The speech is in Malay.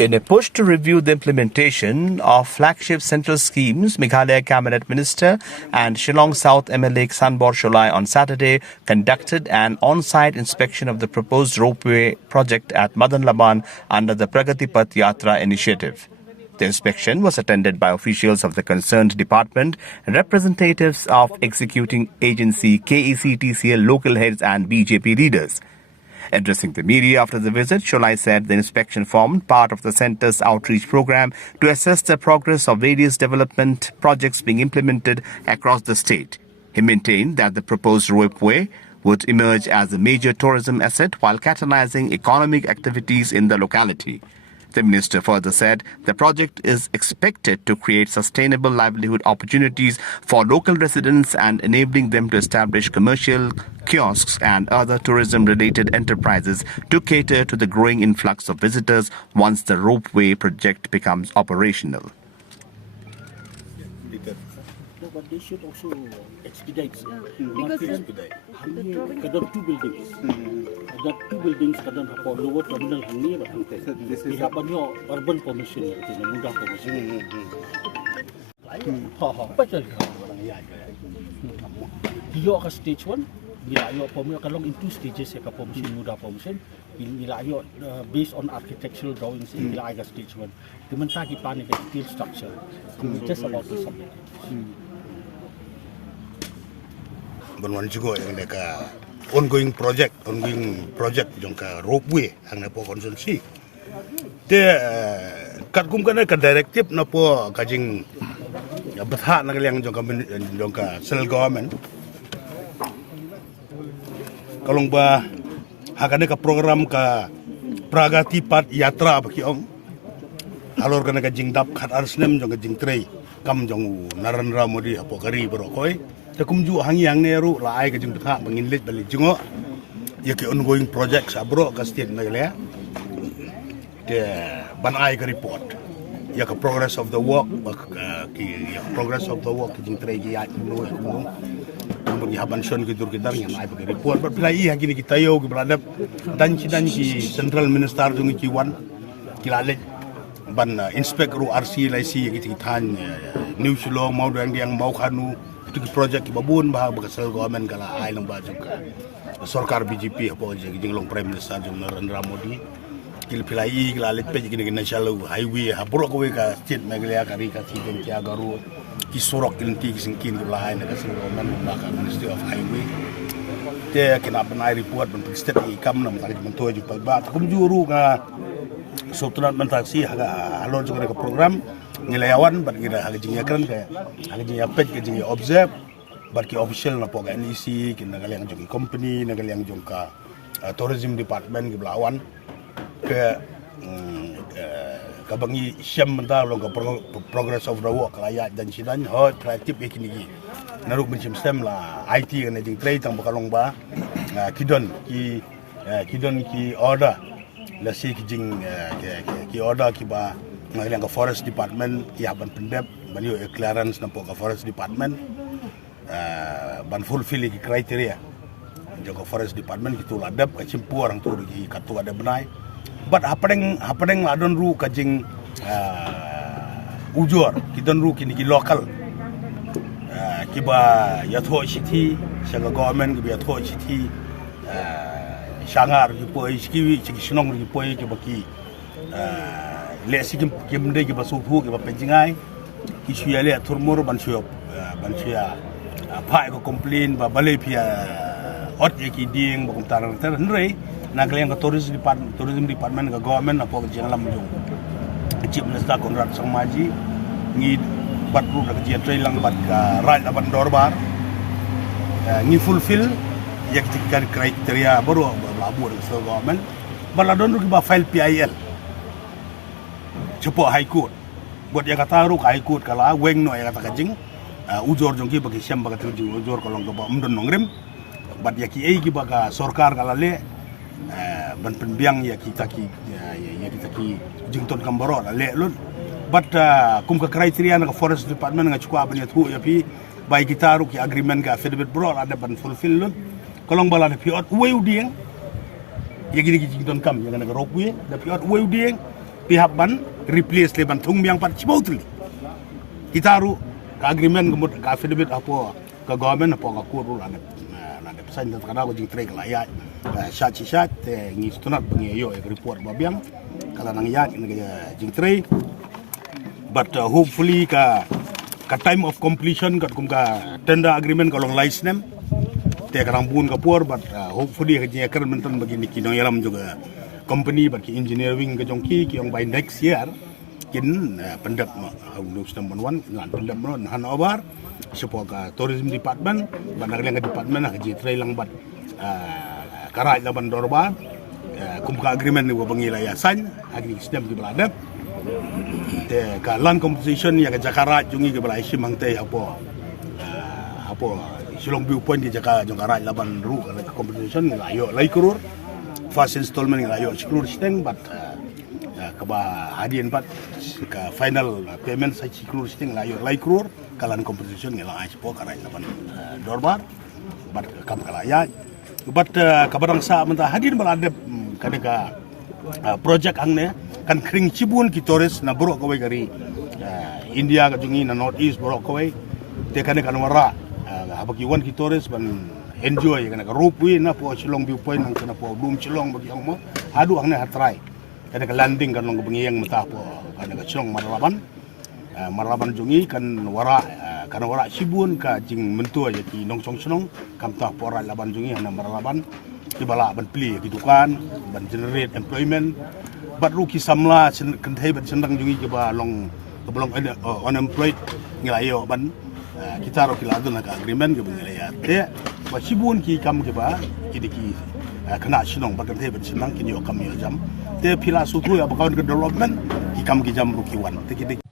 In a push to review the implementation of flagship central schemes, Meghalaya Cabinet Minister and Shillong South MLA Sanbor Sholai on Saturday conducted an on-site inspection of the proposed ropeway project at Madan Laban under the Pragati Path Yatra initiative. The inspection was attended by officials of the concerned department, representatives of executing agency, KECTCL local heads and BJP leaders. Addressing the media after the visit, Sholai said the inspection formed part of the centre's outreach program to assess the progress of various development projects being implemented across the state. He maintained that the proposed ropeway would emerge as a major tourism asset while catalyzing economic activities in the locality. The minister further said the project is expected to create sustainable livelihood opportunities for local residents and enabling them to establish commercial kiosks and other tourism-related enterprises to cater to the growing influx of visitors once the ropeway project becomes operational. But they should also expedite. Because Kadang two buildings. Ada two buildings kadang for lower terminal hangi ba. They have banyo urban permission, mudah permission. Betul. Dia ke stage 1, bila ayo permission kalau in two stages ya ke permission mudah permission. Bila ayo based on architectural drawings bila ayo stage 1. Dimentah ki plan ke steel structure. Just about to submit. Banwan juga yang mereka ongoing project jong ka ropeway ang napo konsulsi. Te kat kum kana ka directive na po kajing betha na yang jong ka central government. Kalong ba hakane ka program ka Pragati Path Yatra baki ong halor kana ka jing dap khat arsnem jong ka jing trei kam jong Narendra Modi apo kari berokoi. Takum ju hangi yang neru lai ke jeng betha menginlit balik jengo ya ke ongoing project sabro ke state Meghalaya de ban ai ke report ya ke progress of the work ki progress of the work jeng trai ki ya no kemudian ya ban son ke dur kita yang ai ke report ber plai ya gini kita yo ke beradab dan ki central minister jung ki wan ki lale ban inspect ru RC lai si ki tan New Shillong Mla yang mau khanu itu projek ki babun bah bakasal government kala ai lang ba jung sarkar BJP apo jeng prime minister jung Narendra Modi kil pilai kala let pe gini national highway ha bro ko ka state Meghalaya kari ka sideng ki agaru ki sorok inti ki singkin kala ai na kasal government ba ka ministry of highway te kina banai report ban state ikam nam tari mentua ju ba kum juru ka sotran mentasi ha alor jung ka program ngelayawan bat kira hal jing yakran ke hal jing yapet ke jing observe bat ki official na po NEC kin nagal yang jong company nagal yang jong ka tourism department ki belawan ke kabangi syam menta long ka progress of the work layak dan sidan ho kreatif ke kini naruk mencim stem la IT kan jing trade tang bakalong ba kidon ki order la si ki jing ki order ki ba yang ke forest department ya ban pendep ban yo clearance nampo ke forest department ban fulfill ki criteria jo forest department gitu ladap ka cimpu orang tu di katu ada benai but hapeng ladon ru kajing ujor kidon ru kini ki local kiba yatho city sanga government ki yatho city shangar ki poi skiwi ki sinong ki poi ki baki le si kim de ki basupu ki penjingai ki suya le turmur ban suya pa ko complain ba balai pia hot ki ding ba kumtarang ter nrei nagleng ka tourism department ka government apo jenglam jong chief minister Konrad Sangmaji ngi bat ru ka ji trailang bat ka right aban dorbar ngi fulfill yak tikar kriteria baru labu ka government baladon ru ki ba file PIL cepo high court buat yang kata ru high court kala weng no yang kata kajing ujor jongki bagi siam bagi terjing ujor kalau ke mdon nongrim bat ya ki ki baga sarkar kala le ban penbiang ya kita ki jington kambaro le lun bat kum ka kriteria na forest department nga chukwa ban ya tu ya pi bai kita ru ki agreement ga federal bro ada ban fulfill lun kalau bala de piot weu dieng ya gini jington kam ya na ropeway da piot weu dieng pihak ban replace leban thung miang pat cibautli kita ru ka agreement kemud ka affidavit apa ka government apa ka kur ru ada pesan dan kada ko jing trek layak shat ngi stunat pengi yo report babiang kala nang yak ngi jing trek but hopefully ka time of completion kat kum ka tender agreement kalong license te karang bun ka por but hopefully ka jing akan mentan bagi ni kinong yalam juga company bagi engineering ka jongki ki yang by next year kin pendap untuk sistem banwan ngan pendap non Hanover support ka tourism department bandar yang department ka jitrei lang bat karai laban dorba kum ka agreement ni bangi layasan agri sistem di beladap te ka land compensation yang ka Jakarta jungi ke balai simang te apa Shillong viewpoint di Jakarta jong karai laban ru ka compensation layo lai kurur first installment layo sekrur steng but kaba hadian pat ka final payment sa ciklur sting layo lai krur kalan compensation ngela ai po karai laban dorbar bat kam kalaya but kabarang sa menta hadian baladep kadeka project angne kan kring cibun ki tourist na borok kawai kari India ka jungi na north east borok kawai te kan wara abaki wan ki tourist ban enjoy kan ka Ropeway na po Shillong viewpoint ang kana po bloom Shillong bagi ang mo adu angne hatrai kada ka landing kan long bengiyang mata po kada ka Shillong Maraban jungi kan wara sibun ka jing mentua ya ki nong song snong kam ta po ra laban jungi hana Maraban di bala ban pli ki dukan ban generate employment bat ruki samla kan thai ban sendang jungi ke ba long unemployed ngilayo ban kita ro kiladun ka agreement ke bengilaya te ba sibun ki kam ke ba ki kena sinong ba kan thai ban sendang ki yo kam yo jam te pila sutu ya bakawan ke development ki kam ki jam rukiwan te ki